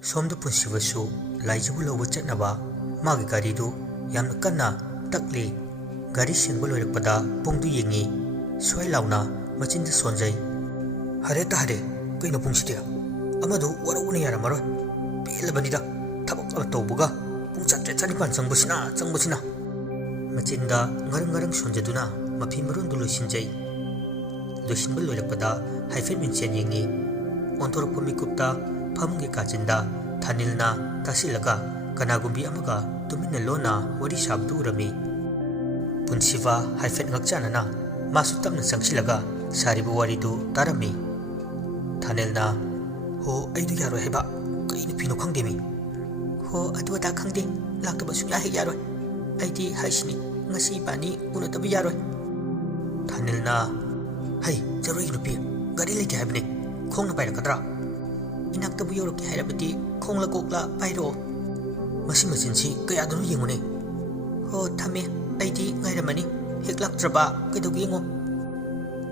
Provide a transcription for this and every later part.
ꯁꯣꯝꯗ ꯄꯨꯟꯁꯤꯕꯁꯨ ꯂꯥꯏꯖꯕꯨ ꯂꯧꯕ ꯆꯠꯅꯕ ꯃꯥꯒꯤ ꯒꯥꯔꯤꯗꯨ ꯌꯥꯝꯅ ꯀꯟꯅ ꯇꯛꯂꯤ꯫ ꯒꯥꯔꯤ ꯁꯦꯡꯕ ꯂꯣꯏꯔꯛꯄꯗ ꯄꯨꯡꯗꯨ ꯌꯦꯡꯉꯤ꯫ ꯁ꯭ꯋꯥꯏ ꯂꯥꯎꯅ ꯃꯆꯤꯟꯗ ꯁꯣꯟꯖꯩ꯫ ꯍꯔꯦ ꯇꯥꯍꯔꯦ, ꯀꯩꯅꯣ ꯄꯨꯡꯁꯤꯗꯤ? ꯑꯃꯗꯨ ꯋꯥꯔꯧꯕꯅ ꯌꯥꯔꯝꯃꯔꯣꯏ꯫ ꯄꯦꯜꯂꯕꯅꯤꯗ ꯊꯕꯛ ꯑꯃ ꯇꯧꯕꯒ ꯄꯨꯡ 7-9 ꯆꯪꯕꯁꯤꯅ꯫ ꯃꯆꯤꯟꯗ ꯉꯔꯪ ꯉꯔꯪ ꯁꯣꯟꯖꯗꯨꯅ ꯃꯐꯤ ꯃꯔꯣꯟꯗꯨ ꯂꯣꯏꯁꯤꯟꯖꯩ꯫ ꯂꯣꯏꯁꯤꯟꯕ ꯂꯣꯏꯔꯛꯄꯗ ꯍꯥꯏꯐꯦꯠ ꯃꯤꯡꯁꯦꯟ ꯌꯦꯡꯉꯤ꯫ ꯑꯣꯟꯊꯣꯔꯛꯄ ꯃꯤꯀꯨꯞꯇ ꯐꯃꯨꯡꯒꯤ ꯀꯥꯆꯤꯟꯗ ꯊꯥꯅꯤꯜꯅ ꯇꯥꯁꯤꯜꯂꯒ ꯀꯅꯥꯒꯨꯝꯕꯤ ꯑꯃꯒ ꯇꯨꯃꯤꯟꯅ ꯂꯣꯟꯅ ꯋꯥꯔꯤ ꯁꯥꯕꯗꯨ ꯎꯔꯝꯃꯤ꯫ ꯄꯨꯟꯁꯤꯕ ꯍꯥꯏꯐꯦꯠ ꯉꯛꯆꯥꯅꯅ ꯃꯥꯁꯨ ꯇꯞꯅ ꯆꯪꯁꯤꯜꯂꯒ ꯁꯥꯔꯤꯕ ꯋꯥꯔꯤꯗꯨ ꯇꯥꯔꯝꯃꯤ꯫ ꯊꯥꯅꯤꯜꯅ "ꯍꯣ, ꯑꯩꯗꯨ ꯌꯥꯔꯣꯏ ꯍꯥꯏꯕ, ꯀꯩ ꯅꯨꯄꯤꯅꯣ ꯈꯪꯗꯦꯃꯤ꯫ ꯍꯣ, ꯑꯗꯨ ꯑꯗꯥ ꯈꯪꯗꯦ, ꯂꯥꯛꯇꯕ ꯁꯨꯡꯌꯥ ꯍꯦꯛ ꯌꯥꯔꯣꯏ꯫ ꯑꯩꯗꯤ ꯍꯥꯏꯁꯤꯅꯤ, ꯉꯁꯤ ꯏꯕꯥꯅꯤ ꯎꯅꯗꯕ ꯌꯥꯔꯣꯏ꯫ ꯊꯥꯅꯤꯜꯅ "ꯍꯩ, ꯖꯔꯣꯏꯒꯤ ꯅꯨꯄꯤ, ꯒꯥꯔꯤ ꯂꯩꯇꯦ ꯍꯥꯏꯕꯅꯤ, ꯈꯣꯡꯅ ꯄꯥꯏꯔꯛꯀꯗ꯭ꯔꯥ? ꯏꯅꯥꯛꯇꯕꯨ ꯌꯧꯔꯛꯀꯦ ꯍꯥꯏꯔꯕꯗꯤ ꯈꯣꯡꯂ ꯀꯣꯛꯂ ꯄꯥꯏꯔꯛꯑꯣ꯫ ꯃꯁꯤ ꯃꯆꯤꯟꯁꯤ ꯀꯌꯥꯗꯅꯣ ꯌꯦꯡꯉꯨꯅꯦ꯫ ꯍꯣ, ꯊꯝꯃꯦ, ꯑꯩꯗꯤ ꯉꯥꯏꯔꯝꯃꯅꯤ, ꯍꯦꯛ ꯂꯥꯛꯇ꯭ꯔꯕ ꯀꯩꯗꯧꯒꯦ ꯌꯦꯡꯉꯣ"꯫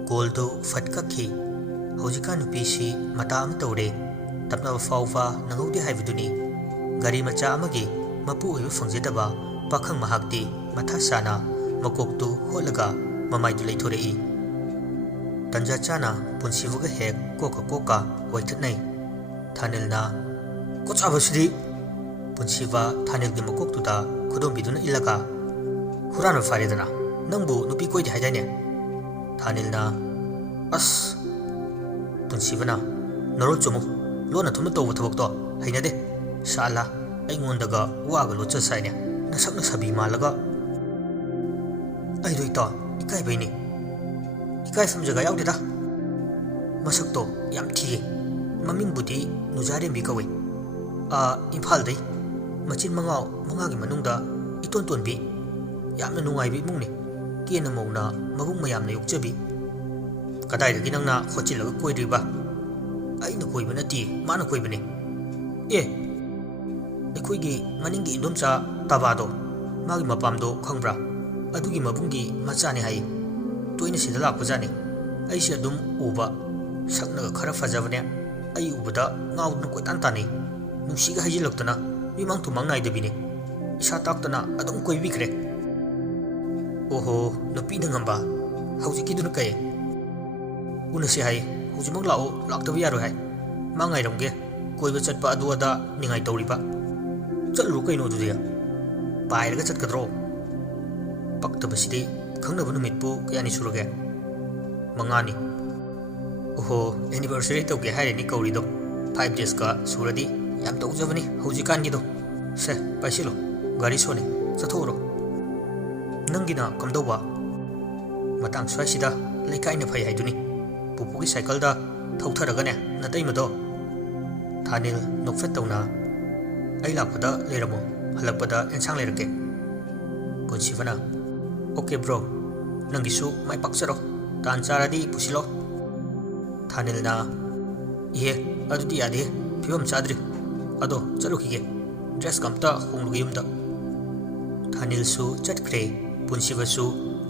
ꯀꯣꯜꯗꯨ ꯐꯠ ꯀꯛꯈꯤ꯫ ꯍꯧꯖꯤꯛꯀꯥꯟ ꯅꯨꯄꯤꯁꯤ ꯃꯇꯥ ꯑꯃ ꯇꯧꯔꯦ, ꯇꯞꯅꯕ ꯐꯥꯎꯕ ꯅꯪꯍꯧꯗꯦ ꯍꯥꯏꯕꯗꯨꯅꯤ꯫ ꯒꯥꯔꯤ ꯃꯆꯥ ꯑꯃꯒꯤ ꯃꯄꯨ ꯑꯣꯏꯕ ꯐꯪꯖꯗꯕ ꯄꯥꯈꯪ ꯃꯍꯥꯛꯇꯤ ꯃꯊꯥ ꯁꯥꯅ ꯃꯀꯣꯛꯇꯨ ꯍꯣꯠꯂꯒ ꯃꯃꯥꯏꯗꯨ ꯂꯩꯊꯣꯔꯛꯏ꯫ ꯇꯟꯖꯥ ꯆꯥꯅ ꯄꯨꯟꯁꯤꯕꯒ ꯍꯦꯛ ꯀꯣꯛꯀ ꯋꯥꯏꯊꯠꯅꯩ꯫ ꯊꯥꯅꯤꯜꯅ "ꯀꯣꯠꯆꯥꯕꯁꯤꯗꯤ"꯫ ꯄꯨꯟꯁꯤꯕ ꯊꯥꯅꯤꯜꯒꯤ ꯃꯀꯣꯛꯇꯨꯗ ꯈꯨꯗꯣꯝꯕꯤꯗꯨꯅ ꯏꯜꯂꯒ "ꯍꯨꯔꯥꯟꯕ ꯐꯥꯔꯦꯗꯅ, ꯅꯪꯕꯨ ꯅꯨꯄꯤ ꯀꯣꯏꯗꯦ ꯍꯥꯏꯗꯥꯏꯅꯦ"꯫ ꯊꯥꯅꯤꯜꯅ "ꯑꯁ"꯫ ꯄꯨꯟꯁꯤꯕꯅ "ꯅꯔꯣꯜ ꯆꯨꯝꯃꯨ, ꯂꯣꯟꯅ ꯊꯨꯝꯅ ꯇꯧꯕ ꯊꯕꯛꯇꯣ ꯍꯩꯅꯗꯦ꯫ ꯁꯥꯜꯂꯥ, ꯑꯩꯉꯣꯟꯗꯒ ꯋꯥꯒ ꯂꯣꯠꯆ ꯁꯥꯏꯅꯦ, ꯅꯁꯛꯅ ꯁꯥꯕꯤ ꯃꯥꯜꯂꯒ"꯫ "ꯑꯩꯗꯣ ꯏꯇꯥꯎ, ꯏꯀꯥꯏꯕꯩꯅꯤ"꯫ "ꯏꯀꯥꯏꯐꯝ ꯖꯒꯥ ꯌꯥꯎꯗꯦꯗ꯫ ꯃꯁꯛꯇꯣ ꯌꯥꯝ ꯊꯤꯌꯦ꯫ ꯃꯃꯤꯡꯕꯨꯗꯤ ꯅꯨꯖꯥꯔꯦꯝꯕꯤ ꯀꯧꯏ꯫ ꯏꯝꯐꯥꯜꯗꯩ꯫ ꯃꯆꯤꯟ ꯃꯉꯥꯎ ꯃꯉꯥꯒꯤ ꯃꯅꯨꯡꯗ ꯏꯇꯣꯟ ꯇꯣꯟꯕꯤ꯫ ꯌꯥꯝꯅ ꯅꯨꯡꯉꯥꯏꯕ ꯏꯃꯨꯡꯅꯤ꯫ ꯀꯦꯅ ꯃꯧꯅ ꯃꯕꯨꯡ ꯃꯌꯥꯝꯅ ꯌꯣꯛꯆꯕꯤ"꯫ "ꯀꯗꯥꯏꯗꯒꯤ ꯅꯪꯅ ꯍꯣꯠꯆꯤꯜꯂꯒ ꯀꯣꯏꯗ꯭ꯔꯤꯕ"꯫ "ꯑꯩꯅ ꯀꯣꯏꯕ ꯅꯠꯇꯦ, ꯃꯥꯅ ꯀꯣꯏꯕꯅꯤ"꯫ "ꯑꯦ, ꯑꯩꯈꯣꯏꯒꯤ ꯃꯅꯤꯡꯒꯤ ꯏꯟꯗꯣꯝꯆꯥ ꯇꯥꯕꯥꯗꯣ, ꯃꯥꯒꯤ ꯃꯄꯥꯝꯗꯣ ꯈꯪꯕ꯭ꯔꯥ? ꯑꯗꯨꯒꯤ ꯃꯕꯨꯡꯒꯤ ꯃꯆꯥꯅꯤ ꯍꯥꯏ꯫ ꯇꯣꯏꯅ ꯁꯤꯗ ꯂꯥꯛꯄꯖꯥꯠꯅꯤ꯫ ꯑꯩꯁꯦ ꯑꯗꯨꯝ ꯎꯕ꯫ ꯁꯛꯅꯒ ꯈꯔ ꯐꯖꯕꯅꯦ꯫ ꯑꯩ ꯎꯕꯗ ꯉꯥꯎꯗꯨꯅ ꯀꯣꯏꯇꯥꯟ ꯇꯥꯟꯅꯩ꯫ ꯅꯨꯡꯁꯤꯒ ꯍꯩꯖꯤꯜꯂꯛꯇꯅ ꯃꯤꯃꯥꯡ ꯇꯨꯃꯥꯡ ꯅꯥꯏꯗꯕꯤꯅꯤ꯫ ꯏꯁꯥ ꯇꯥꯛꯇꯅ ꯑꯗꯨꯝ ꯀꯣꯏꯕꯤꯈ꯭ꯔꯦ"꯫ "ꯑꯣꯍꯣ, ꯅꯨꯄꯤꯅ ꯉꯝꯕ꯫ ꯍꯧꯖꯤꯛꯀꯤꯗꯨꯅ ꯀꯩ"꯫ "ꯎꯅꯁꯦ ꯍꯥꯏ, ꯍꯧꯖꯤꯛꯃꯛ ꯂꯥꯛꯑꯣ, ꯂꯥꯛꯇꯕ ꯌꯥꯔꯣꯏ ꯍꯥꯏ꯫ ꯃꯥ ꯉꯥꯏꯔꯝꯒꯦ, ꯀꯣꯏꯕ ꯆꯠꯄ ꯑꯗꯨ ꯑꯗꯥ ꯅꯤꯡꯉꯥꯏ ꯇꯧꯔꯤꯕ"꯫ "ꯆꯠꯂꯨꯔꯣ ꯀꯩꯅꯣ ꯑꯗꯨꯗꯤ"꯫ "ꯄꯥꯏꯔꯒ ꯆꯠꯀꯗ꯭ꯔꯣ"꯫ "ꯄꯛꯇꯕꯁꯤꯗꯤ, ꯈꯪꯅꯕ ꯅꯨꯃꯤꯠꯄꯨ ꯀꯌꯥꯅꯤ ꯁꯨꯔꯒꯦ"꯫ "5ꯅꯤ"꯫ "ꯑꯣꯍꯣ, ꯑꯦꯅꯤꯚꯔꯁꯔꯤ ꯇꯧꯒꯦ ꯍꯥꯏꯔꯅꯤ ꯀꯧꯔꯤꯗꯣ꯫ 5 daysꯀ ꯁꯨꯔꯗꯤ ꯌꯥꯝ ꯇꯧꯖꯕꯅꯤ ꯍꯧꯖꯤꯛꯀꯥꯟꯒꯤꯗꯣ꯫ ꯁꯦ, ꯄꯥꯏꯁꯤꯜꯂꯣ, ꯒꯥꯔꯤ ꯁꯣꯅꯤ, ꯆꯠꯊꯣꯛꯎꯔꯣ"꯫ "ꯅꯪꯒꯤꯅ ꯀꯝꯗꯧꯕ"꯫ "ꯃꯇꯥꯡ ꯁ꯭ꯋꯥꯏꯁꯤꯗ ꯂꯩꯀꯥꯏꯅ ꯐꯩ ꯍꯥꯏꯗꯨꯅꯤ꯫ ꯄꯨꯄꯨꯒꯤ ꯁꯥꯏꯀꯜꯗ ꯊꯧꯊꯔꯒꯅꯦ ꯅꯇꯩꯃꯗꯣ"꯫ ꯊꯥꯅꯤꯜ ꯅꯣꯛꯐꯦꯠ ꯇꯧꯅ "ꯑꯩ ꯂꯥꯛꯄꯗ ꯂꯩꯔꯝꯃꯣ, ꯍꯜꯂꯛꯄꯗ ꯑꯦꯟꯁꯥꯡ ꯂꯩꯔꯛꯀꯦ"꯫ ꯄꯨꯟꯁꯤꯕꯅ "ꯑꯣꯀꯦ ꯕ꯭ꯔꯣ, ꯅꯪꯒꯤꯁꯨ ꯃꯥꯏ ꯄꯥꯛꯆꯔꯣ, ꯇꯥꯟ ꯆꯥꯔꯗꯤ ꯄꯨꯁꯤꯜꯂꯣ"꯫ ꯊꯥꯅꯤꯜꯅ "ꯏꯍꯦ, ꯑꯗꯨꯗꯤ ꯌꯥꯗꯦ, ꯐꯤꯕꯝ ꯆꯥꯗ꯭ꯔꯤ꯫ ꯑꯗꯣ ꯆꯠꯂꯨꯈꯤꯒꯦ, ꯗ꯭ꯔꯦꯁꯀ ꯑꯝꯇ ꯍꯣꯡꯂꯨꯒꯦ ꯌꯨꯝꯗ"꯫ ꯊꯥꯅꯤꯜꯁꯨ ꯆꯠꯈ꯭ꯔꯦ꯫ ꯄꯨꯟꯁꯤꯕꯁꯨ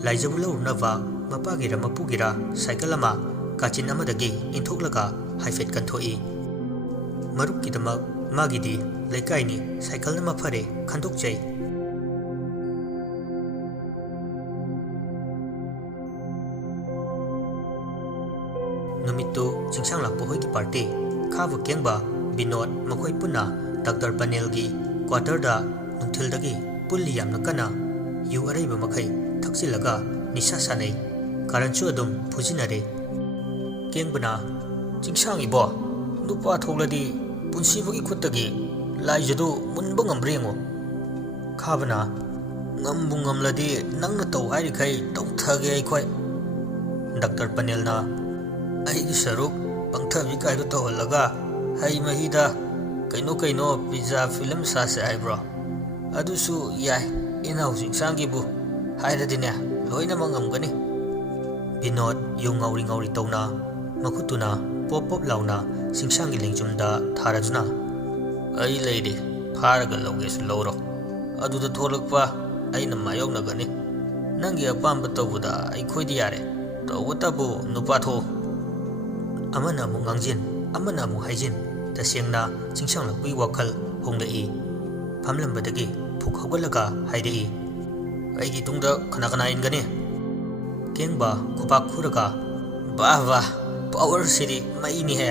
ꯂꯥꯏꯖꯕꯨ ꯂꯧꯔꯨꯅꯕ ꯃꯄꯥꯒꯤꯔ ꯃꯄꯨꯒꯤꯔ ꯁꯥꯏꯀꯜ ꯑꯃ ꯀꯥꯆꯤꯟ ꯑꯃꯗꯒꯤ ꯏꯟꯊꯣꯛꯂꯒ ꯍꯥꯏꯐꯦꯠ ꯀꯟꯊꯣꯛꯏ꯫ ꯃꯔꯨꯞꯀꯤꯗꯃꯛ ꯃꯥꯒꯤꯗꯤ ꯂꯩꯀꯥꯏꯅꯤ, ꯁꯥꯏꯀꯜꯅ ꯃꯐꯔꯦ ꯈꯟꯗꯣꯛꯆꯩ꯫ ꯅꯨꯃꯤꯠꯇꯨ ꯆꯤꯡꯁꯥꯡ ꯂꯥꯛꯄ ꯍꯣꯏꯒꯤ ꯄꯥꯔꯇꯤ꯫ ꯈꯥꯕ ꯀꯦꯡꯕ, ꯕꯤꯅꯣꯗ ꯃꯈꯣꯏ ꯄꯨꯟꯅ ꯗꯥꯛꯇꯔ ꯄꯅꯦꯜꯒꯤ ꯀ꯭ꯋꯥꯇꯔꯗ ꯅꯨꯡꯊꯤꯜꯗꯒꯤ ꯄꯨꯜꯂꯤ ꯌꯥꯝꯅ ꯀꯟꯅ ꯌꯨ ꯑꯔꯩꯕ ꯃꯈꯩ ꯊꯛꯆꯤꯜꯂꯒ ꯅꯤꯁꯥ ꯁꯥꯟꯅꯩ꯫ ꯀꯥꯔꯟꯁꯨ ꯑꯗꯨꯝ ꯐꯨꯖꯤꯟꯅꯔꯦ꯫ ꯀꯦꯡꯕꯅ "ꯆꯤꯡꯁꯥꯡ ꯏꯕꯣ, ꯅꯨꯄꯥ ꯊꯣꯛꯂꯗꯤ ꯄꯨꯟꯁꯤꯕꯒꯤ ꯈꯨꯠꯇꯒꯤ ꯂꯥꯏꯖꯗꯨ ꯃꯨꯟꯕ ꯉꯝꯕ꯭ꯔꯥ ꯌꯦꯡꯉꯣ"꯫ ꯈꯥꯕꯅ "ꯉꯝꯕꯨ ꯉꯝꯂꯗꯤ ꯅꯪꯅ ꯇꯧ ꯍꯥꯏꯔꯤꯈꯩ ꯇꯧꯊꯒꯦ ꯑꯩꯈꯣꯏ"꯫ ꯗꯥꯛꯇꯔ ꯄꯅꯦꯜꯅ "ꯑꯩꯒꯤ ꯁꯔꯨꯛ ꯄꯪꯊꯕꯤ ꯀꯥꯏꯗꯨ ꯇꯧꯍꯜꯂꯒ ꯍꯩ ꯃꯍꯤꯗ ꯀꯩꯅꯣ ꯄꯤꯖꯥ ꯐꯤꯂꯝ ꯁꯥꯁꯦ ꯍꯥꯏꯕ꯭ꯔꯣ? ꯑꯗꯨꯁꯨ ꯌꯥꯏ, ꯏꯅꯥꯎ ꯆꯤꯡꯁꯥꯡꯒꯤꯕꯨ ꯍꯥꯏꯔꯗꯤꯅꯦ ꯂꯣꯏꯅꯃꯛ ꯉꯝꯒꯅꯤ"꯫ ꯕꯤꯅꯣꯗ ꯌꯨ ꯉꯥꯎꯔꯤ ꯉꯥꯎꯔꯤ ꯇꯧꯅ ꯃꯈꯨꯠꯇꯨꯅ ꯄꯣꯞ ꯄꯣꯞ ꯂꯥꯎꯅ ꯆꯤꯡꯁꯥꯡꯒꯤ ꯂꯦꯡꯖꯨꯝꯗ ꯊꯥꯔꯗꯨꯅ "ꯑꯩ ꯂꯩꯔꯤ, ꯐꯥꯔꯒ ꯂꯧꯒꯦꯁꯨ ꯂꯧꯔꯣ꯫ ꯑꯗꯨꯗ ꯊꯣꯛꯂꯛꯄ ꯑꯩꯅ ꯃꯥꯌꯣꯛꯅꯒꯅꯤ꯫ ꯅꯪꯒꯤ ꯑꯄꯥꯝꯕ ꯇꯧꯕꯗ ꯑꯩꯈꯣꯏꯗꯤ ꯌꯥꯔꯦ, ꯇꯧꯕꯇꯕꯨ ꯅꯨꯄꯥ ꯊꯣꯛꯎ"꯫ ꯑꯃꯅ ꯑꯃꯨꯛ ꯉꯥꯡꯖꯤꯟ, ꯑꯃꯅ ꯑꯃꯨꯛ ꯍꯥꯏꯖꯤꯟ, तसेंगना चिंगसांगलक्पी वखल होंगलई फमलंबदगी फुक हौगलगा हाइरई अइगी तुंगदा खना खना इनगने केंगबा खुपाक खुरगा वाह वाह पावर सिरी मईनी है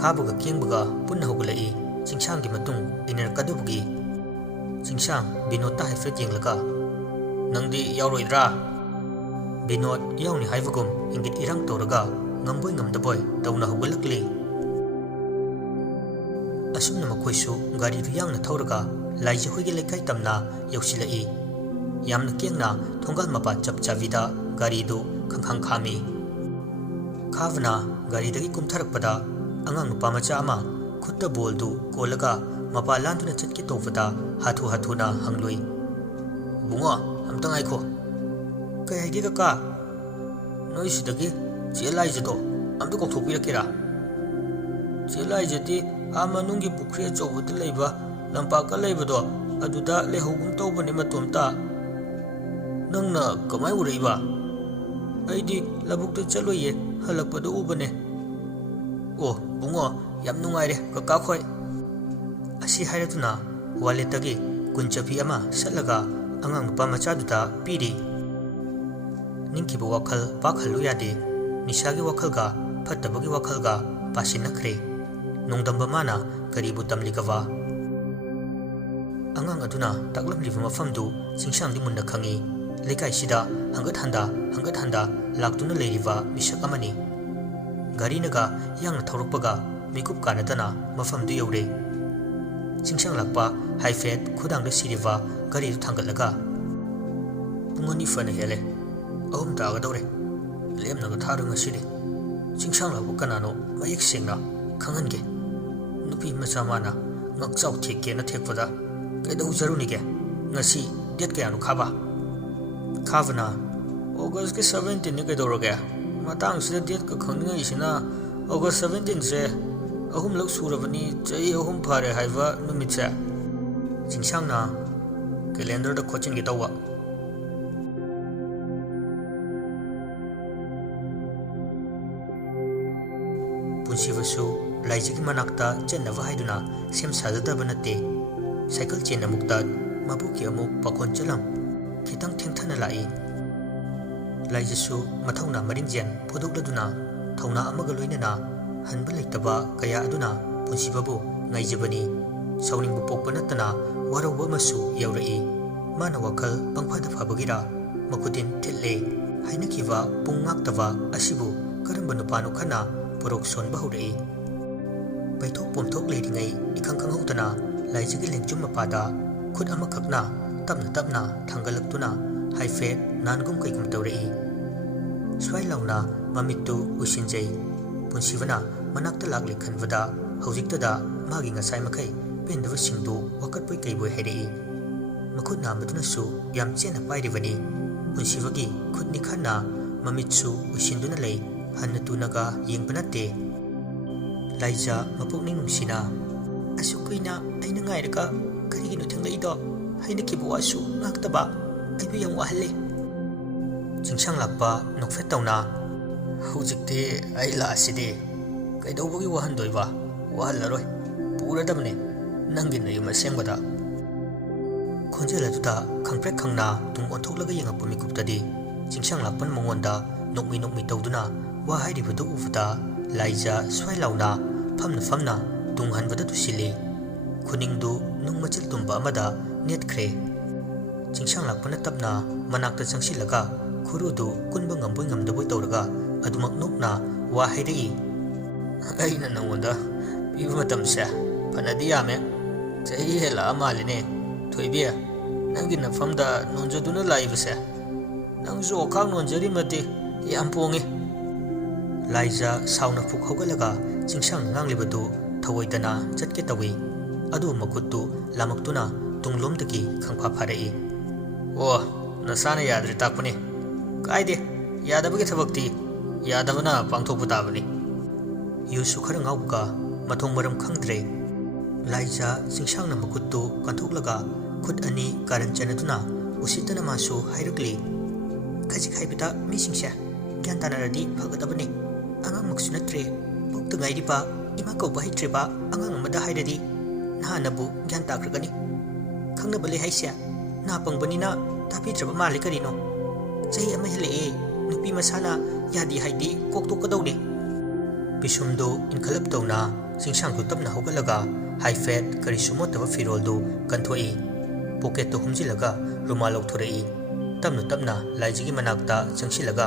खाबगा केंगबगा पुन्ना हौगलई चिंगसांगी मतुंग इनर कदुबगी चिंगसांग बिनोदता हाइफेट येंगलगा नंगदी यावरोइद्रा बिनोद यावनी हाइबगुम इंगित इरंग तौरगा ngamboi ngamdaboi tawna hugulakli asumna makoisu gari ru yangna thauraga laije hoige lekai tamna yausilai yamna kengna thongal mapa chapchavida gari du khangkhang khami khavna gari dagi kumtharakpada angang nupa macha ama khutta bol du kolaga mapa landuna chatki tawfada hathu hathuna hangloi bungo amtangai kho kai hagi ka noi sidagi चेलाइजदो अमदो कौथोपिरकेरा चेलाइजदी आमनुंगी पुख्री अचौबद लेबा लंपाका लेबदो अदुदा लेहौगुम तौबनि मतोमता नंगना कमाय उरैबा अइदी लबुकते चलोये हलकपदो उबने ओ बुंगो याम नुंगाइरे कका खोय असि हाइरतुना वालेटगी कुंचपी अमा सलगा अंगांग नुपा मचादुदा पीरी निंकिबो वखल पाखलु यादे निशागी वखलगा फत्तबगी वखलगा पासिनखरे नोंदंबा माना करीबु तमलिगवा अंगांग अदुना ताकलमलिबा मफमदु चिंगसांगदि Munna खंगी लेकाइसिदा हंगत हंदा लाक्तुना लेरिबा मिसक अमनी गारीनगा यांगना थौरकपगा मिकुप कानदना मफमदु you're चिंगसांग Lakpa हाइफेट खुदांगदा सिरिबा गारी थांगतलगा पुंगनि फने हेले अहुम तागदौरे लेमनगा थारंग सिरि चिंगसांग लाबु कनानो मयेक सेंगना खंगनगे नुपी मचा माना ngakchau theke na thekpada kedau jaruni ge ngasi date kaya nu khaba khavana august ke 17 ni kedoro ge matang sida date ka khangninga isina august 17 se ahum lak surabani chai ahum phare haiba numit se chingsang na calendar da khochin ge tawa punsibasu laijigi manakta chenava haiduna sem sadadaba nate cycle chen amukta mabuki amuk pakon chalam khitang thengthana lai laijasu mathauna maringjen phodokladuna thauna amaga loinana hanba leitaba kaya aduna punsibabu ngaijabani sauningbu pokpanatana warawa masu yaurai mana wakal pangphada phabagira makudin thille hainakiwa pungaktaba asibu karamba nupanu khana porok sonba haurai paithok pomthok leiringai ikhang khanghautana laijigi lengjum mapada khut amakhakna tapna thangalakuna haifet nangum kaikum tawrei swai launa mamittu usinjai punsivana manakta lakli khanwada haujiktada magi ngasai makai pendava singdu wakatpoi kaiboi hairei makhut namaduna su yam chena pairivani punsivagi khutni khanna mamitsu usinduna lei hanna tunaga yengbanate laija mapukning nungsina asukuina aina ngairaka karigino thenglaido haina kibuasu ngaktaba aibu yang wahalle chingsang lakpa nokfet tawna hujikte ai la aside kaidawbagi wahandoiba wahallaroi puradamne nangin yuma sengbada khonjela duta khangprek khangna tung onthoklaga yengapumi kuptadi chingsang lakpan mongonda nokmi tawduna wa hairibadu ufda laija swai launa famna tunghanbada tusili khuningdu nungmachil tumba amada netkhre chingsang lakpana tapna manakta changsilaga khurudu kunba ngamboi ngamdaboi tawraga adumak nokna wa hairei aina nangonda piba matamsa panadi yame chahi hela amaline thoibe nangi nafamda nonjaduna laibase nangsu okhang nonjari mate yamponge laija sauna phuk hogalaga chingsang nganglibadu thawoidana chatke tawi adu makuttu lamaktuna tunglomdagi khangpha pharei o nasana yadri takpani kaide yadabagi thabakti yadabana pangthokpu tabani yusu khara ngauka mathong maram khangdre laija chingsang na makuttu kanthoklaga khut ani karan chanaduna usitana masu hairukli kaji khaibita misingsa gyan tanaradi phagadabani angang maksunatre pokta ngairipa ima kauba haitriba angang amada hairadi nahanabu gyan takragani khangnaba le haisia na pangbanina tapitraba mali karino chahi ama hele nupi masana yadi haidi kokto kadawde bisumdo inkhalap tawna singsang du tapna hogalaga high fat karisumo taba firoldo kanthoi pocket to humjilaga rumal lauthorei tamna tamna laijigi manakta changsilaga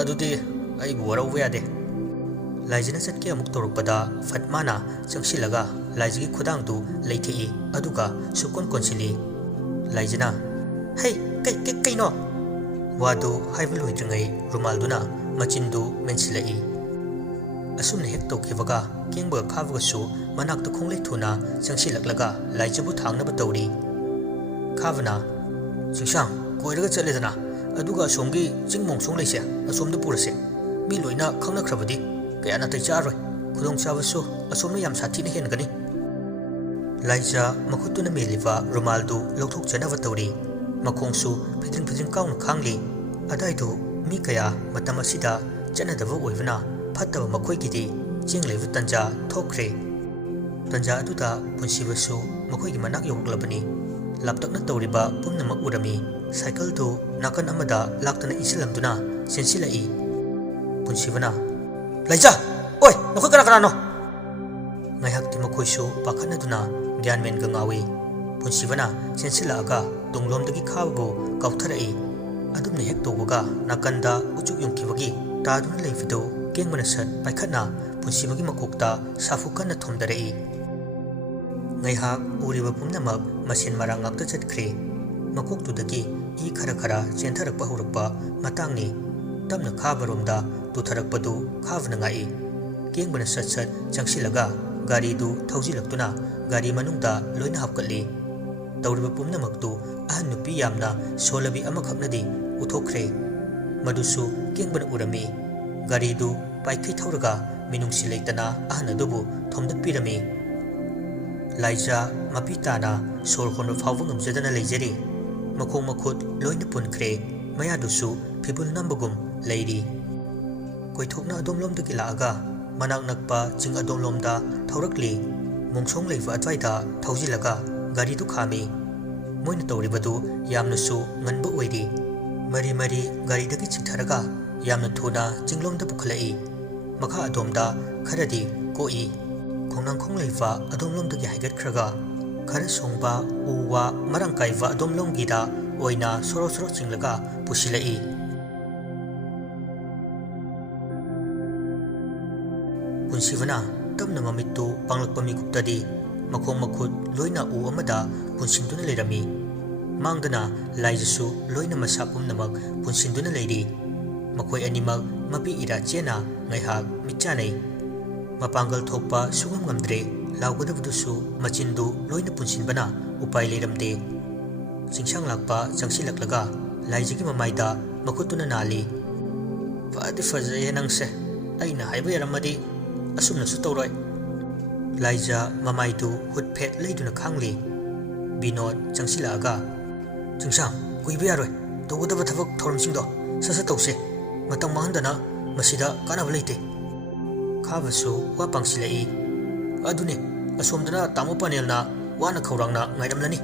adudi ai buwaraw yade laijina satki amuk torukpada fatmana changsilaga laijigi khudang du leithei aduga sukon konsili laijina hey kai no wadu haibul hoidringai rumal duna machindu mensilai asumna hek tawkiwaga kengba khawaga su manakta khonglei thuna changsilaklaga laijibu thangna tawri khavana singsang koiraga chaledana aduga somgi chingmong song leise asomda purase mi loina khangna khrabadi kayana tai charoi khudong chawasu asomna yam sathi na hengani laija makhutuna meliva rumaldu lokthok chanawa tawri makhongsu phidring kaun khangli adaidu mi kaya matam asida chanadawa oivana phattaba makhoi gidi chingleivu tanja thokre tanja aduda punsibasu makhoi gi manak yoklabani laptakna tawriba pumnamak urami cycle do nakan amada laktana isilamduna sensilai punsibana laija oi nokhoi kana no ngayak ti makhoisu pakhana duna gyan men gangawi punsibana sensila ga donglomdagi khabu kautharai adumne hek tobuga nakanda ujuk yungkibagi taduna leifido kengmana sat paikhana punsibagi makokta safukana thomdarei ngaihak uriba pumnamak masin marang ngakta chatkre makoktu i khara chentharakpa horakpa matangni tamna khabaromda tutharakpadu khavna ngai kengbana sat changsilaga gari du thaujilaktuna gari manungda loina hapkali tawriba pumnamaktu ahan nupi yamna solabi amakhaknadi uthokre madusu kengbana urami gari du paikhai thauraga minungsi leitana ahan adubu thomdakpirami laija mapitana sor honro phawwa ngamjadana leijari makhong makhut loina punkhre mayadusu phibul nambagum leiri koithokna adomlomdagi laaga manak nakpa ching adomlomda thaurakli mongsong leiwa adwaida thaujilaga gari du khami moina tawribadu yamnasu nganba oiri mari gari dagi chingtharaga yamna thuna jinglomda pukhalai makha adomda kharadi koi khongnang khongleiwa adomlomdagi haigatkhraga khara songba uwa marangkaiwa adomlomgida oina soro chinglaga pusilai punsivana tamna mamittu panglakpa mikuptadi makhong makhut loina u amada punsinduna leirami mangdana laijasu loina masa pumnamak punsinduna leiri makhoi animak mapi ira chena ngaihak michanai mapangal thokpa sungam ngamdre laugadabudusu machindu loina punsinbana upai leiramde singsang lakpa changsilaklaga laijigi mamaida makhutuna nali fadi fajaye nangse aina haiba yaramadi asumna su tawroi laija mamaidu hutphet leiduna khangli binod changsilaga singsang kuiba yaroi tawgadaba thabak thoramsingdo sasa tawse matang mahandana masida kanaba leite khabasu wa pangsilai adune asomdana tamo panelna wana khawrangna ngairamlani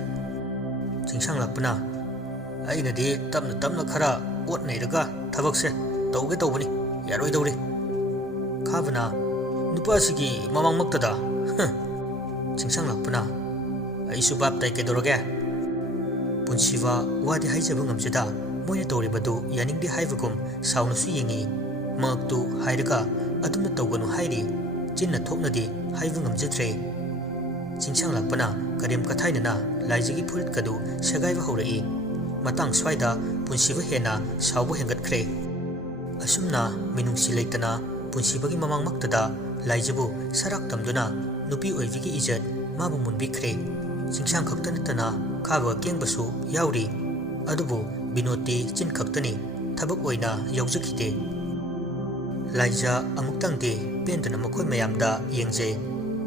singsang lakpana ainadi tamna khara ot nairaga thabakse tawge tawbani yaroi dawri khabana nupasigi mamang maktada singsang lakpana aisu bab tai kedoroge punsiwa wadi haijaba ngamjada moina tawribadu yaningdi haibagum saunsu yengi maktu hairaga adumna tawganu hairi jinna thoknadi haibu ngamjadre singsang lakpana karim kathainana laijigi phurit kadu sagaiba haurai matang swaida punsiba hena saubu hengatkre asumna minungsi leitana punsibagi mamang maktada laijabu sarak tamduna nupi oivigi ijat mabu munbikre singsang khaktanatana khaba kengbasu yauri adubu binoti chin khaktani thabak oina yaujakite laija amuktangde pendana makhoi mayamda yengje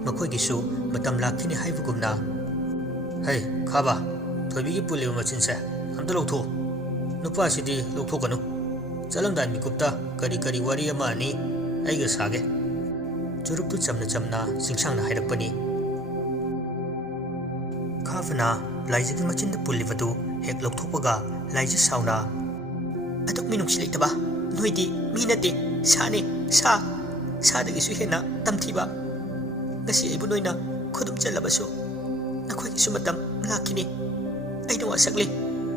makhoi gisu matam lakhini haibugumna hai khaba thoibigi puliba machinse amta lawtho nupa sidi lawthokanu chalangdai mikupta kari wari ama ani aiga sage ꯆꯨꯔꯨꯞꯇꯨ ꯆꯝꯅ ꯆꯝꯅ ꯆꯤꯡꯁꯥꯡꯅ ꯍꯥꯏꯔꯛꯄꯅꯤ꯫ ꯈꯥꯕꯅ ꯂꯥꯏꯖꯒꯤ ꯃꯆꯤꯟꯗ ꯄꯨꯜꯂꯤꯕꯗꯨ ꯍꯦꯛ ꯂꯧꯊꯣꯛꯄꯒ ꯂꯥꯏꯖ ꯁꯥꯎꯅ "ꯑꯗꯨꯛ ꯃꯤꯅꯨꯡꯁꯤ ꯂꯩꯇꯕ ꯅꯣꯏꯗꯤ ꯃꯤ ꯅꯠꯇꯦ ꯁꯥꯅꯤ ꯁꯥ ꯁꯥꯗꯒꯤꯁꯨ ꯍꯦꯟꯅ ꯇꯝꯊꯤꯕ ꯉꯁꯤ ꯑꯩꯕꯨ ꯅꯣꯏꯅ ꯈꯨꯗꯨꯝ ꯆꯜꯂꯕꯁꯨ ꯅꯈꯣꯏꯒꯤꯁꯨ ꯃꯇꯝ ꯂꯥꯛꯈꯤꯅꯤ ꯑꯩꯅ ꯋꯥꯁꯛꯂꯤ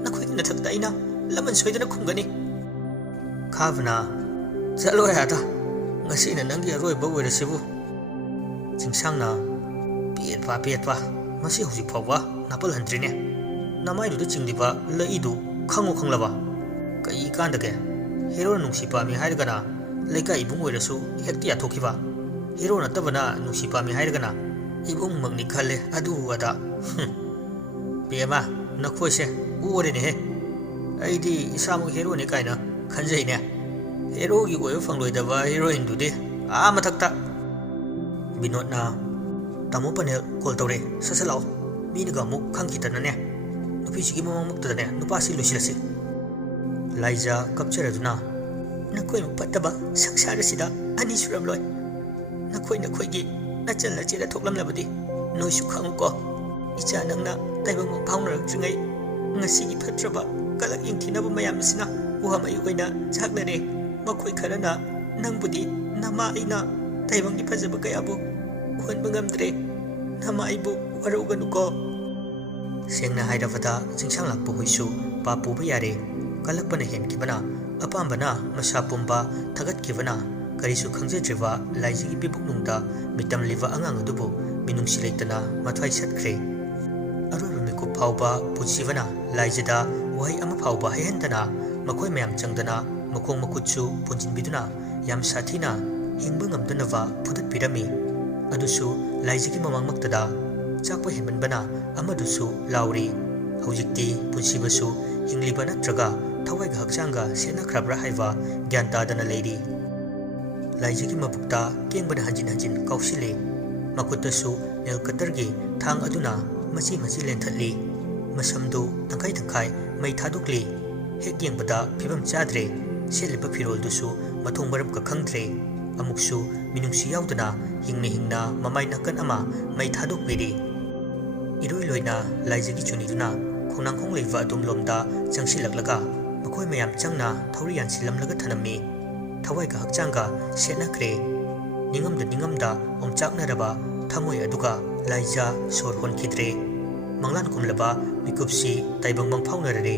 ꯅꯈꯣꯏꯒꯤ ꯅꯊꯛꯇ ꯑꯩꯅ ꯂꯃꯟ ꯁꯣꯏꯗꯅ ꯈꯨꯝꯒꯅꯤ꯫ ꯈꯥꯕꯅ "ꯆꯠꯂꯣ ꯑꯥꯗ ꯉꯁꯤꯅ ꯅꯪꯒꯤ ꯑꯔꯣꯏꯕ ꯑꯣꯏꯔꯁꯤꯕꯨ." ꯆꯤꯡꯁꯥꯡꯅ "ꯄꯦꯠꯄ ꯄꯦꯠꯄ ꯃꯁꯤ ꯍꯧꯖꯤꯛ ꯐꯥꯎꯕ ꯅꯥꯄꯜꯍꯟꯗ꯭ꯔꯤꯅꯦ ꯅꯃꯥꯏꯗꯨꯗ ꯆꯤꯡꯂꯤꯕ ꯂꯩꯏꯗꯨ ꯈꯪꯉꯣ ꯈꯪꯂꯕ ꯀꯩ ꯀꯥꯟꯗꯒꯦ ꯍꯦꯔꯣꯅ ꯅꯨꯡꯁꯤ ꯄꯥꯝꯃꯤ ꯍꯥꯏꯔꯒꯅ ꯂꯩꯀꯥꯏ ꯏꯕꯨꯡ ꯑꯣꯏꯔꯁꯨ ꯍꯦꯛꯇ ꯌꯥꯊꯣꯛꯈꯤꯕ ꯍꯦꯔꯣ ꯅꯠꯇꯕꯅ ꯅꯨꯡꯁꯤ ꯄꯥꯝꯃꯤ ꯍꯥꯏꯔꯒꯅ ꯏꯕꯨꯡꯃꯛꯅꯤ ꯈꯜꯂꯦ ꯑꯗꯨ ꯑꯗꯥ ꯄꯦꯃ ꯅꯈꯣꯏꯁꯦ ꯑꯣꯔꯦꯅꯦꯍꯦ ꯑꯩꯗꯤ ꯏꯁꯥꯃꯛ ꯍꯦꯔꯣꯅꯤ ꯀꯥꯏꯅ ꯈꯟꯖꯩꯅꯦ ꯍꯦꯔꯣꯒꯤ ꯑꯣꯏꯕ ꯐꯪꯂꯣꯏꯗꯕ ꯍꯦꯔꯣꯏꯟꯗꯨꯗꯤ ꯃꯊꯛꯇ." ꯕꯤꯅꯣꯗꯅ "ꯇꯥꯃꯣ ꯄꯅꯦꯜ ꯀꯣꯜ ꯇꯧꯔꯦ ꯁꯠ ꯁꯠ ꯂꯥꯛꯑꯣ ꯃꯤꯅꯒ ꯑꯃꯨꯛ ꯈꯪꯈꯤꯗꯅꯅꯦ ꯅꯨꯄꯤꯁꯤꯒꯤ ꯃꯃꯥꯡꯃꯛꯇꯗꯅꯦ ꯅꯨꯄꯥꯁꯤ ꯂꯣꯏꯁꯤꯜꯂꯁꯤ." ꯂꯥꯏꯖ ꯀꯞꯆꯔꯗꯨꯅ "ꯅꯈꯣꯏ ꯐꯠꯇꯕ ꯁꯪꯁꯥꯔ ꯑꯁꯤꯗ ꯑꯅꯤ ꯁꯨꯔꯝꯂꯣꯏ ꯅꯈꯣꯏꯒꯤ ꯅꯆꯜ ꯅꯆꯦꯗ ꯊꯣꯛꯂꯝꯂꯕꯗꯤ ꯅꯣꯏꯁꯨ ꯈꯪꯉꯨꯀꯣ ꯏꯆꯥ ꯅꯪꯅ ꯇꯥꯏꯕꯪ ꯐꯥꯎꯅꯔꯛꯇ꯭ꯔꯤꯉꯩ ꯉꯁꯤꯒꯤ ꯐꯠꯇ꯭ꯔꯕ ꯀꯂꯛ ꯌꯦꯡꯊꯤꯅꯕ ꯃꯌꯥꯝ ꯑꯁꯤꯅ ꯋꯥꯃꯩ ꯑꯣꯏꯅ ꯆꯥꯛꯅꯔꯦ ꯃꯈꯣꯏ ꯈꯔꯅ ꯅꯪꯕꯨꯗꯤ ꯅꯃꯥ ꯑꯩꯅ ꯇꯥꯏꯕꯪꯒꯤ ꯐꯖꯕ ꯀꯌꯥꯕꯨ ꯎꯍꯟꯕ ꯉꯝꯗ꯭ꯔꯦ ꯅꯃꯥ ꯑꯩꯕꯨ ꯋꯥꯔꯧꯒꯅꯨꯀꯣ." ꯁꯦꯡꯅ ꯍꯥꯏꯔꯕꯗ ꯆꯤꯡꯁꯥꯡ ꯂꯥꯛꯄ ꯍꯣꯏꯁꯨ ꯄꯥꯞ ꯄꯨꯕ ꯌꯥꯔꯦ ꯀꯜꯂꯛꯄꯅ ꯍꯦꯟꯈꯤꯕꯅ ꯑꯄꯥꯝꯕꯅ ꯃꯁꯥ ꯄꯨꯝꯕ ꯊꯥꯒꯠꯈꯤꯕꯅ ꯀꯔꯤꯁꯨ ꯈꯪꯖꯗ꯭ꯔꯤꯕ ꯂꯥꯏꯖꯒꯤ ꯄꯤꯕꯨꯛꯅꯨꯡꯗ ꯃꯤꯇꯝꯂꯤꯕ ꯑꯉꯥꯡ ꯑꯗꯨꯕꯨ ꯃꯤꯅꯨꯡꯁꯤ ꯂꯩꯇꯅ ꯃꯊ꯭ꯋꯥꯏ ꯁꯠꯈ꯭ꯔꯦ꯫ ꯑꯔꯣꯏꯕ ꯃꯤꯀꯨꯞ ꯐꯥꯎꯕ ꯄꯨꯟꯁꯤꯕꯅ ꯂꯥꯏꯖꯗ ꯋꯥꯍꯩ ꯑꯃ ꯐꯥꯎꯕ ꯍꯩꯍꯟꯗꯅ ꯃꯈꯣꯏ ꯃꯌꯥꯝ ꯆꯪꯗꯅ ꯃꯈꯣꯡ ꯃꯈꯨꯠꯁꯨ ꯄꯨꯟꯁꯤꯟꯕꯤꯗꯨꯅ ꯌꯥꯝ ꯁꯥꯊꯤꯅ ꯍꯤꯡꯕ ꯉꯝꯗꯅꯕ ꯐꯨꯗꯠꯄꯤꯔꯝꯃꯤ꯫ ꯑꯗꯨꯁꯨ ꯂꯥꯏꯖꯒꯤ ꯃꯃꯥꯡꯃꯛꯇꯗ ꯆꯥꯛꯄ ꯍꯦꯟꯃꯟꯕꯅ ꯑꯃꯗꯨꯁꯨ ꯂꯥꯎꯔꯤ ꯍꯧꯖꯤꯛꯇꯤ ꯄꯨꯟꯁꯤꯕꯁꯨ ꯍꯤꯡꯂꯤꯕ ꯅꯠꯇ꯭ꯔꯒ ꯊꯋꯥꯏꯒ ꯍꯛꯆꯥꯡꯒ ꯁꯦꯠꯅꯈ꯭ꯔꯕ꯭ꯔꯥ ꯍꯥꯏꯕ ꯒ꯭ꯌꯥꯟ ꯇꯥꯗꯅ ꯂꯩꯔꯤ꯫ ꯂꯥꯏꯖꯒꯤ ꯃꯕꯨꯛꯇ ꯀꯦꯡꯕꯅ ꯍꯟꯖꯤꯟ ꯍꯟꯖꯤꯟ ꯀꯥꯎꯁꯤꯜꯂꯤ ꯃꯈꯨꯠꯇꯁꯨ ꯅꯦꯜ ꯀꯇꯔꯒꯤ ꯊꯥꯡ ꯑꯗꯨꯅ ꯃꯆꯤ ꯃꯆꯤ ꯂꯦꯟꯊꯠꯂꯤ ꯃꯁꯝꯗꯨ ꯇꯪꯈꯥꯏ ꯇꯪꯈꯥꯏ ꯃꯩ ꯊꯥꯗꯣꯛꯂꯤ ꯍꯦꯛ ꯌꯦꯡꯕꯗ ꯐꯤꯕꯝ ꯆꯥꯗ꯭ꯔꯦ ꯁꯦꯠꯂꯤꯕ ꯐꯤꯔꯣꯜꯗꯨꯁꯨ ꯃꯊꯣꯡ ꯃꯔꯝꯀ ꯈꯪꯗ꯭ꯔꯦ ꯑꯃꯨꯛꯁꯨ ꯃꯤꯅꯨꯡꯁꯤ ꯌꯥꯎꯗꯅ ꯍꯤꯡꯅ ꯍꯤꯡꯅ ꯃꯃꯥꯏ ꯅꯥꯀꯟ ꯑꯃ ꯃꯩ ꯊꯥꯗꯣꯛꯄꯤꯔꯤ꯫ ꯏꯔꯣꯏ ꯂꯣꯏꯅ ꯂꯥꯏꯖꯒꯤ ꯆꯨꯅꯤꯗꯨꯅ ꯈꯣꯡꯅꯥꯡꯈꯣꯡ ꯂꯩꯕ ꯑꯗꯣꯝꯂꯣꯝꯗ ꯆꯪꯁꯤꯜꯂꯛꯂꯒ ꯃꯈꯣꯏ ꯃꯌꯥꯝ ꯆꯪꯅ ꯊꯧꯔꯤ ꯌꯥꯟꯁꯤꯜꯂꯝꯂꯒ ꯊꯅꯝꯃꯤ ꯊꯋꯥꯏꯒ ꯍꯛꯆꯥꯡꯒ ꯁꯦꯠꯅꯈ꯭ꯔꯦ ꯅꯤꯡꯉꯝꯗ ꯑꯣꯝꯆꯥꯛꯅꯔꯕ ꯊꯃꯣꯏ ꯑꯗꯨꯒ ꯂꯥꯏꯖ ꯁꯣꯔ ꯍꯣꯟꯈꯤꯗ꯭ꯔꯦ ꯃꯪꯂꯥꯟ ꯈꯨꯝꯂꯕ ꯃꯤꯀꯨꯞꯁꯤ ꯇꯥꯏꯕꯪ ꯃꯪꯐꯥꯎꯅꯔꯦ꯫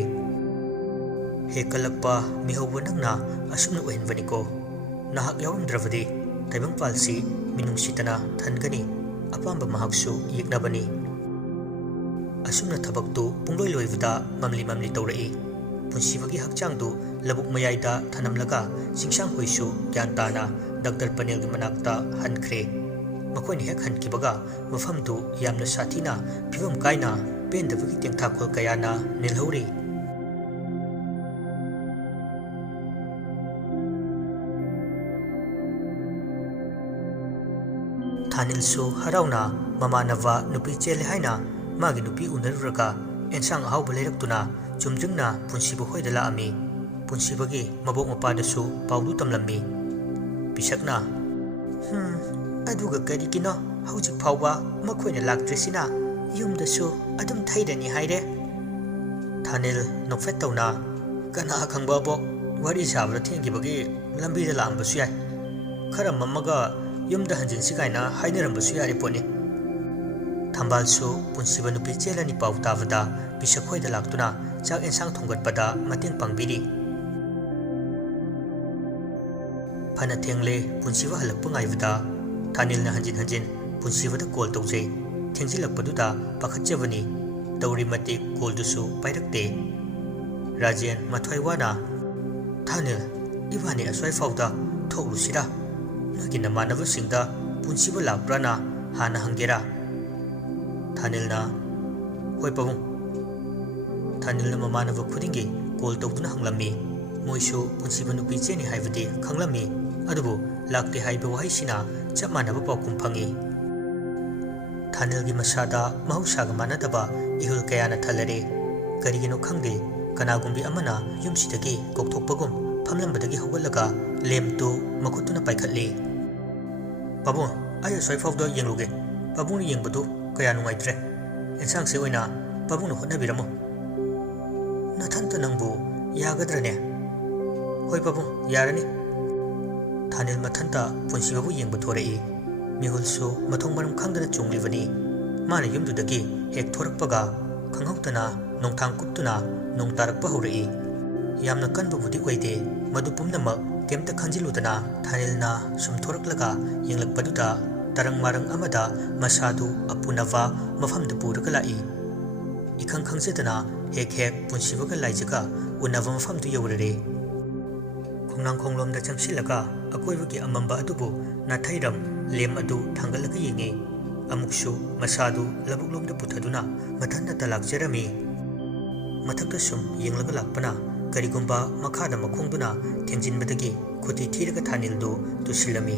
ꯍꯦꯛ ꯀꯜꯂꯛꯄ ꯃꯤꯍꯧꯕ ꯅꯪꯅ ꯑꯁꯨꯝꯅ ꯑꯣꯏꯍꯟꯕꯅꯤꯀꯣ ꯅꯍꯥꯛ ꯌꯥꯎꯔꯝꯗ꯭ꯔꯕꯗꯤ ꯇꯥꯏꯕꯪꯄꯥꯜꯁꯤ ꯃꯤꯅꯨꯡꯁꯤꯇꯅ ꯊꯟꯒꯅꯤ ꯑꯄꯥꯝꯕ ꯃꯍꯥꯛꯁꯨ ꯌꯦꯛꯅꯕꯅꯤ꯫ ꯑꯁꯨꯝꯅ ꯊꯕꯛꯇꯨ ꯄꯨꯡꯂꯣꯏ ꯂꯣꯏꯕꯗ ꯃꯝꯂꯤ ꯇꯧꯔꯛꯏ ꯄꯨꯟꯁꯤꯕꯒꯤ ꯍꯛꯆꯥꯡꯗꯨ ꯂꯕꯨꯛ ꯃꯌꯥꯏꯗ ꯊꯅꯝꯂꯒ ꯆꯤꯡꯁꯥꯡ ꯍꯣꯏꯁꯨ ꯒ꯭ꯌꯥꯟ ꯇꯥꯅ ꯗꯥꯛꯇꯔ ꯄꯅꯦꯜꯒꯤ ꯃꯅꯥꯛꯇ ꯍꯟꯈ꯭ꯔꯦ꯫ ꯃꯈꯣꯏꯅ ꯍꯦꯛ ꯍꯟꯈꯤꯕꯒ ꯃꯐꯝꯗꯨ ꯌꯥꯝꯅ ꯁꯥꯊꯤꯅ ꯐꯤꯕꯝ ꯀꯥꯏꯅ ꯄꯦꯟꯗꯕꯒꯤ ꯇꯦꯡꯊꯥꯈꯣꯜ ꯀꯌꯥꯅ ꯅꯤꯜꯍꯧꯔꯤ꯫ ꯊꯥꯅꯤꯜꯁꯨ ꯍꯔꯥꯎꯅ ꯃꯃꯥꯟꯅꯕ ꯅꯨꯄꯤ ꯆꯦꯜꯂꯦ ꯍꯥꯏꯅ ꯃꯥꯒꯤ ꯅꯨꯄꯤ ꯎꯅꯔꯨꯔꯒ ꯑꯦꯟꯁꯥꯡ ꯑꯍꯥꯎꯕ ꯂꯩꯔꯛꯇꯨꯅ ꯆꯨꯝꯗ꯭ꯔꯤꯡꯅ ꯄꯨꯟꯁꯤꯕ ꯍꯣꯏꯗ ꯂꯥꯛꯑꯝꯃꯤ ꯄꯨꯟꯁꯤꯕꯒꯤ ꯃꯕꯣꯛ ꯃꯄꯥꯗꯁꯨ ꯄꯥꯎꯗꯨ ꯇꯝꯂꯝꯃꯤ꯫ ꯄꯤꯁꯛꯅ "ꯑꯗꯨꯒ ꯀꯔꯤꯒꯤꯅꯣ ꯍꯧꯖꯤꯛ ꯐꯥꯎꯕ ꯃꯈꯣꯏꯅ ꯂꯥꯛꯇ꯭ꯔꯤꯁꯤꯅ ꯌꯨꯝꯗꯁꯨ ꯑꯗꯨꯝ ꯊꯩꯔꯅꯤ ꯍꯥꯏꯔꯦ?" ꯊꯥꯅꯤꯜ ꯅꯣꯛꯐꯦꯠ ꯇꯧꯅ "ꯀꯅꯥ ꯈꯪꯕ ꯑꯕꯣꯛ ꯋꯥꯔꯤ ꯁꯥꯕꯗ ꯊꯦꯡꯈꯤꯕꯒꯤ ꯂꯝꯕꯤꯗ ꯂꯥꯛꯑꯝꯕꯁꯨ ꯌꯥꯏ ꯈꯔ ꯃꯝꯃꯒ ꯌꯨꯝꯗ ꯍꯟꯖꯤꯟꯁꯤ ꯀꯥꯏꯅ ꯍꯥꯏꯅꯔꯝꯕꯁꯨ ꯌꯥꯔꯤ ꯄꯣꯠꯅꯤ꯫ ꯊꯝꯕꯥꯜꯁꯨ ꯄꯨꯟꯁꯤꯕ ꯅꯨꯄꯤ ꯆꯦꯜꯂꯅꯤ ꯄꯥꯎ ꯇꯥꯕꯗ ꯄꯤꯁꯛ ꯍꯣꯏꯗ ꯂꯥꯛꯇꯨꯅ ꯆꯥꯛ ꯑꯦꯟꯁꯥꯡ ꯊꯣꯡꯒꯠꯄꯗ ꯃꯇꯦꯡ ꯄꯥꯡꯕꯤꯔꯤ꯫ ꯐꯅ ꯊꯦꯡꯂꯦ ꯄꯨꯟꯁꯤꯕ ꯍꯜꯂꯛꯄ ꯉꯥꯏꯕꯗ ꯊꯥꯅꯤꯜꯅ ꯍꯟꯖꯤꯟ ꯍꯟꯖꯤൻ ꯄꯨꯟꯁꯤꯕꯗ ꯀꯣꯜ ꯇꯧꯖꯩ ꯊꯦꯡꯖꯤꯜꯂꯛꯄꯗꯨꯗ ꯄꯥꯈꯠꯆꯕꯅꯤ ꯇꯧꯔꯤ ꯃꯇꯤꯛ ꯀꯣꯜꯗꯨꯁꯨ ꯄꯥꯏꯔꯛꯇꯦ꯫ ꯔꯥꯖꯦꯟ ꯃꯊ꯭ꯋꯥꯏ ꯋꯥꯅ "ꯊꯥꯅꯤꯜ ꯏꯕꯥꯅꯤ ꯑꯁ꯭ꯋꯥꯏ ꯐꯥꯎꯗ ꯊꯣꯛꯂꯨꯁꯤꯔꯥ ꯅꯣꯏꯒꯤ ꯅꯃꯥꯟꯅꯕꯁꯤꯡꯗ ꯄꯨꯟꯁꯤꯕ ꯂꯥꯛꯄ꯭ꯔꯥꯅ ꯍꯥꯟꯅ ꯍꯪꯒꯦꯔꯥ?" ꯊꯥꯅꯤꯜꯅ "ꯍꯣꯏ ꯄꯥꯕꯨꯡ." ꯊꯥꯅꯤꯜꯅ ꯃꯃꯥꯟꯅꯕ ꯈꯨꯗꯤꯡꯒꯤ ꯀꯣꯜ ꯇꯧꯗꯨꯅ ꯍꯪꯂꯝꯃꯤ ꯃꯣꯏꯁꯨ ꯄꯨꯟꯁꯤꯕ ꯅꯨꯄꯤ ꯆꯦꯅꯤ ꯍꯥꯏꯕꯗꯤ ꯈꯪꯂꯝꯃꯤ ꯑꯗꯨꯕꯨ ꯂꯥꯛꯇꯦ ꯍꯥꯏꯕ ꯋꯥꯍꯩꯁꯤꯅ ꯆꯞ ꯃꯥꯟꯅꯕ ꯄꯥꯎꯈꯨꯝ ꯐꯪꯏ꯫ ꯊꯥꯅꯤꯜꯒꯤ ꯃꯁꯥꯗ ꯃꯍꯧꯁꯥꯒ ꯃꯥꯟꯅꯗꯕ ꯏꯍꯨꯜ ꯀꯌꯥꯅ ꯊꯜꯂꯔꯦ ꯀꯔꯤꯒꯤꯅꯣ ꯈꯪꯗꯦ ꯀꯅꯥꯒꯨꯝꯕꯤ ꯑꯃꯅ ꯌꯨꯝꯁꯤꯗꯒꯤ ꯀꯧꯊꯣꯛꯄꯒꯨꯝ ꯐꯝꯂꯝꯕꯗꯒꯤ ꯍꯧꯒꯠꯂꯒ ꯂꯦꯝꯞꯇꯨ ꯃꯈꯨꯠꯇꯨꯅ ꯄꯥꯏꯈꯠꯂꯤ꯫ "ꯄꯥꯕꯨꯡ ꯑꯩ ꯑꯁ꯭ꯋꯥꯏꯐꯥꯎꯗ ꯌꯦꯡꯂꯨꯒꯦ ꯄꯥꯕꯨꯡꯅ ꯌꯦꯡꯕꯗꯨ ꯀꯌꯥ ꯅꯨꯡꯉꯥꯏꯇ꯭ꯔꯦ ꯑꯦꯟꯁꯥꯡꯁꯦ ꯑꯣꯏꯅ ꯄꯥꯕꯨꯡꯅ ꯍꯣꯠꯅꯕꯤꯔꯝꯃꯣ ꯅꯊꯟꯇ ꯅꯪꯕꯨ ꯌꯥꯒꯗ꯭ꯔꯅꯦ ꯍꯣꯏ ꯄꯥꯕꯨꯡ ꯌꯥꯔꯅꯤ ꯊꯥꯅꯤꯜ ꯃꯊꯟꯇ ꯄꯨꯟꯁꯤꯕꯕꯨ ꯌꯦꯡꯕ ꯊꯣꯔꯛꯏ ꯃꯤꯍꯨꯜꯁꯨ ꯃꯊꯣꯡ ꯃꯔꯝ ꯈꯪꯗꯅ ꯆꯣꯡꯂꯤꯕꯅꯤ ꯃꯥꯅ ꯌꯨꯝꯗꯨꯗꯒꯤ ꯍꯦꯛ ꯊꯣꯔꯛꯄꯒ ꯈꯪꯍꯧꯗꯅ ꯅꯣꯡꯊꯥꯡ ꯀꯨꯞꯇꯨꯅ ꯅꯣꯡ ꯇꯥꯔꯛꯄ ꯍꯧꯔꯛꯏ ꯌꯥꯝꯅ ꯀꯟꯕꯕꯨꯗꯤ ꯑꯣꯏꯗꯦ ꯃꯗꯨ ꯄꯨꯝꯅꯃꯛ ꯀꯩꯝꯇ ꯈꯟꯖꯤꯜꯂꯨꯗꯅ ꯊꯥꯅꯤꯜꯅ ꯁꯨꯝ ꯊꯣꯔꯛꯂꯒ ꯌꯦꯡꯂꯛꯄꯗꯨꯗ ꯇꯔꯪ ꯃꯔꯪ ꯑꯃꯗ ꯃꯁꯥꯗꯨ ꯑꯄꯨꯅꯕ ꯃꯐꯝꯗ ꯄꯨꯔꯒ ꯂꯥꯛꯏ 이칸 ꯈꯪꯖꯗꯅ ꯍꯦꯛ ꯄꯨꯟꯁꯤꯕꯒ ꯂꯥꯏꯖꯒ ꯎꯅꯕ ꯃꯐꯝꯗꯨ ꯌꯧꯔꯔꯦ ꯈꯣꯡꯅꯥꯡꯈꯣꯡꯂꯣꯝꯗ ꯆꯪꯁꯤꯜꯂꯒ ꯑꯀꯣꯏꯕꯒꯤ ꯑꯃꯝꯕ ꯑꯗꯨꯕꯨ ꯅꯥꯊꯩꯔꯝ ꯂꯦꯝ ꯑꯗꯨ ꯊꯥꯡꯒꯠꯂꯒ ꯌꯦꯡꯉꯤ ꯑꯃꯨꯛꯁꯨ ꯃꯁꯥꯗꯨ ꯂꯕꯨꯛꯂꯣꯝꯗ ꯄꯨꯊꯗꯨꯅ ꯃꯊꯟꯇ ꯂꯥꯛꯆꯔꯝꯃꯤ ꯃꯊꯛꯇ ꯁꯨꯝ ꯌꯦꯡꯂꯒ ꯂꯥꯛꯄꯅ ꯀꯔꯤꯒꯨꯝꯕ ꯃꯈꯥꯗ ꯃꯈꯣꯡꯗꯨꯅ ꯊꯦꯡꯖꯤꯟꯕꯗꯒꯤ ꯈꯨꯠꯇꯤ ꯊꯤꯔꯒ ꯊꯥꯅꯤꯜꯗꯨ ꯇꯨꯁꯤꯜꯂꯝꯃꯤ